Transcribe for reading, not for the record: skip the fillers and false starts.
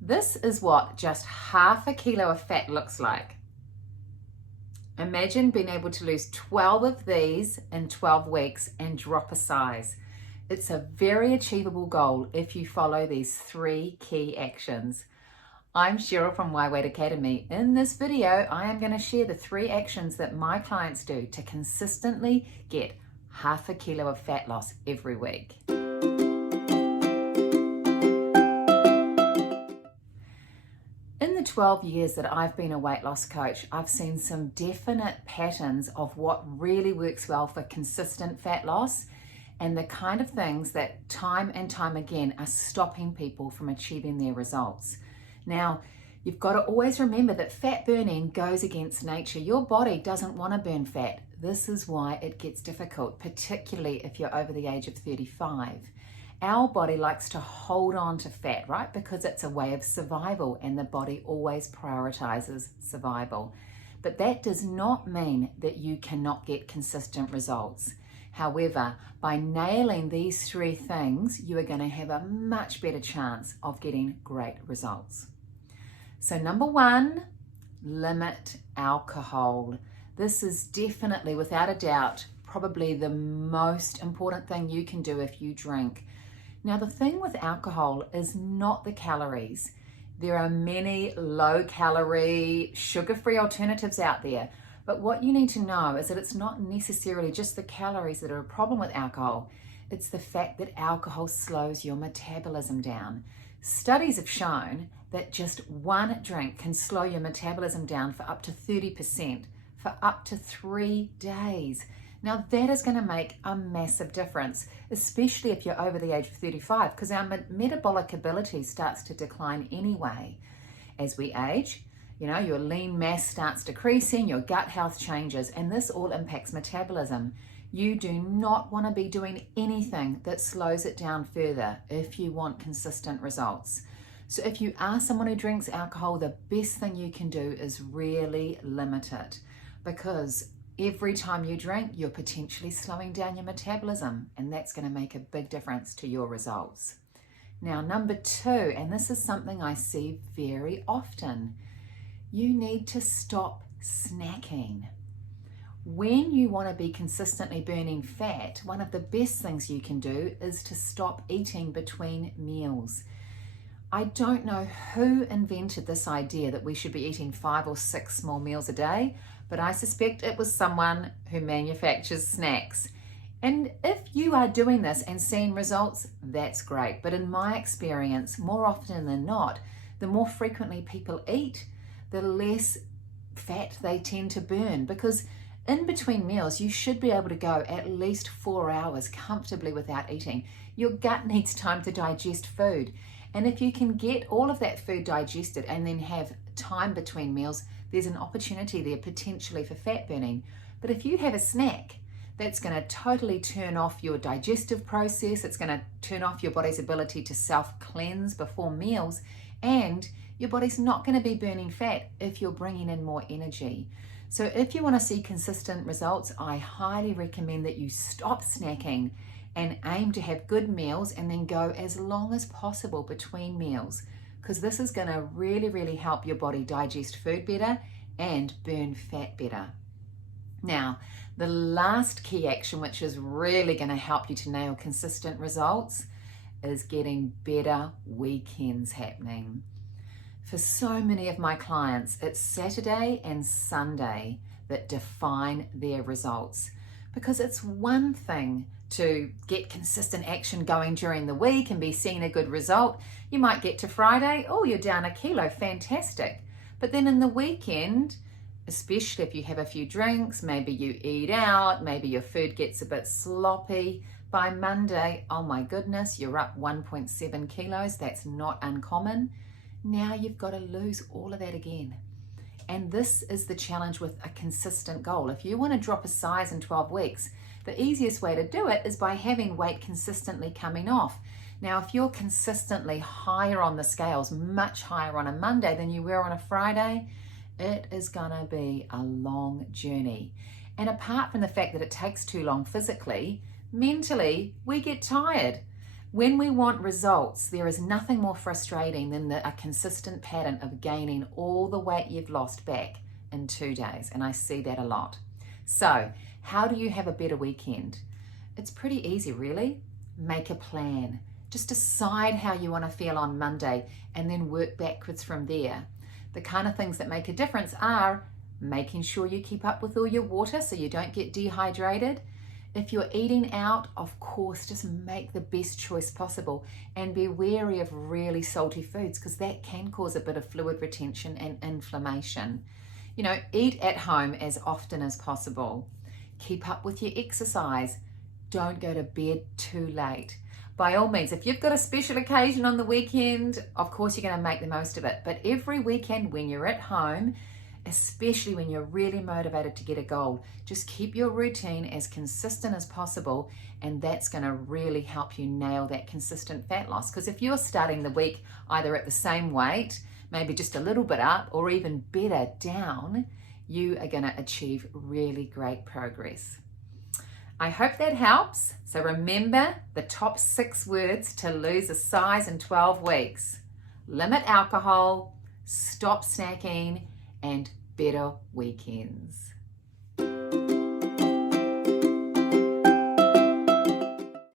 This is what just half a kilo of fat looks like. Imagine being able to lose 12 of these in 12 weeks and drop a size. It's a very achievable goal if you follow these 3 key actions. I'm Cheryl from My Weight Academy. In this video, I am going to share the 3 actions that my clients do to consistently get half a kilo of fat loss every week. In the 12 years that I've been a weight loss coach, I've seen some definite patterns of what really works well for consistent fat loss and the kind of things that time and time again are stopping people from achieving their results. Now, you've got to always remember that fat burning goes against nature. Your body doesn't want to burn fat. This is why it gets difficult, particularly if you're over the age of 35. Our body likes to hold on to fat, right? Because it's a way of survival and the body always prioritizes survival. But that does not mean that you cannot get consistent results. However, by nailing these 3 things, you are going to have a much better chance of getting great results. So number 1, limit alcohol. This is definitely, without a doubt, probably the most important thing you can do if you drink. Now, the thing with alcohol is not the calories. There are many low-calorie, sugar-free alternatives out there. But what you need to know is that it's not necessarily just the calories that are a problem with alcohol. It's the fact that alcohol slows your metabolism down. Studies have shown that just 1 drink can slow your metabolism down for up to 30% for up to 3 days. Now that is going to make a massive difference, especially if you're over the age of 35, because our metabolic ability starts to decline anyway. As we age, your lean mass starts decreasing, your gut health changes, and this all impacts metabolism. You do not want to be doing anything that slows it down further if you want consistent results. So if you are someone who drinks alcohol, the best thing you can do is really limit it, because every time you drink, you're potentially slowing down your metabolism, and that's going to make a big difference to your results. Now, number 2, and this is something I see very often, you need to stop snacking. When you want to be consistently burning fat, one of the best things you can do is to stop eating between meals. I don't know who invented this idea that we should be eating 5 or 6 small meals a day, but I suspect it was someone who manufactures snacks. And if you are doing this and seeing results, that's great. But in my experience, more often than not, the more frequently people eat, the less fat they tend to burn, because in between meals, you should be able to go at least 4 hours comfortably without eating. Your gut needs time to digest food. And if you can get all of that food digested and then have time between meals, there's an opportunity there potentially for fat burning. But if you have a snack, that's going to totally turn off your digestive process. It's going to turn off your body's ability to self-cleanse before meals, and your body's not going to be burning fat if you're bringing in more energy. So if you want to see consistent results, I highly recommend that you stop snacking and aim to have good meals and then go as long as possible between meals, because this is going to really, really help your body digest food better and burn fat better. Now, the last key action, which is really going to help you to nail consistent results, is getting better weekends happening. For so many of my clients, it's Saturday and Sunday that define their results, because it's one thing to get consistent action going during the week and be seeing a good result. You might get to Friday, oh, you're down a kilo, fantastic. But then in the weekend, especially if you have a few drinks, maybe you eat out, maybe your food gets a bit sloppy, by Monday, oh my goodness, you're up 1.7 kilos. That's not uncommon. Now you've got to lose all of that again. And this is the challenge with a consistent goal. If you want to drop a size in 12 weeks, the easiest way to do it is by having weight consistently coming off. Now, if you're consistently higher on the scales, much higher on a Monday than you were on a Friday, it is going to be a long journey. And apart from the fact that it takes too long physically, mentally, we get tired. When we want results, there is nothing more frustrating than a consistent pattern of gaining all the weight you've lost back in 2 days, and I see that a lot. So, how do you have a better weekend? It's pretty easy, really. Make a plan. Just decide how you want to feel on Monday and then work backwards from there. The kind of things that make a difference are making sure you keep up with all your water so you don't get dehydrated. If you're eating out, of course, just make the best choice possible and be wary of really salty foods because that can cause a bit of fluid retention and inflammation. You know, eat at home as often as possible. Keep up with your exercise. Don't go to bed too late. By all means, if you've got a special occasion on the weekend, of course you're going to make the most of it. But every weekend when you're at home, especially when you're really motivated to get a goal, just keep your routine as consistent as possible, and that's going to really help you nail that consistent fat loss. Because if you're starting the week either at the same weight, maybe just a little bit up, or even better down, you are going to achieve really great progress. I hope that helps. So remember the top 6 words to lose a size in 12 weeks. Limit alcohol, stop snacking, and better weekends.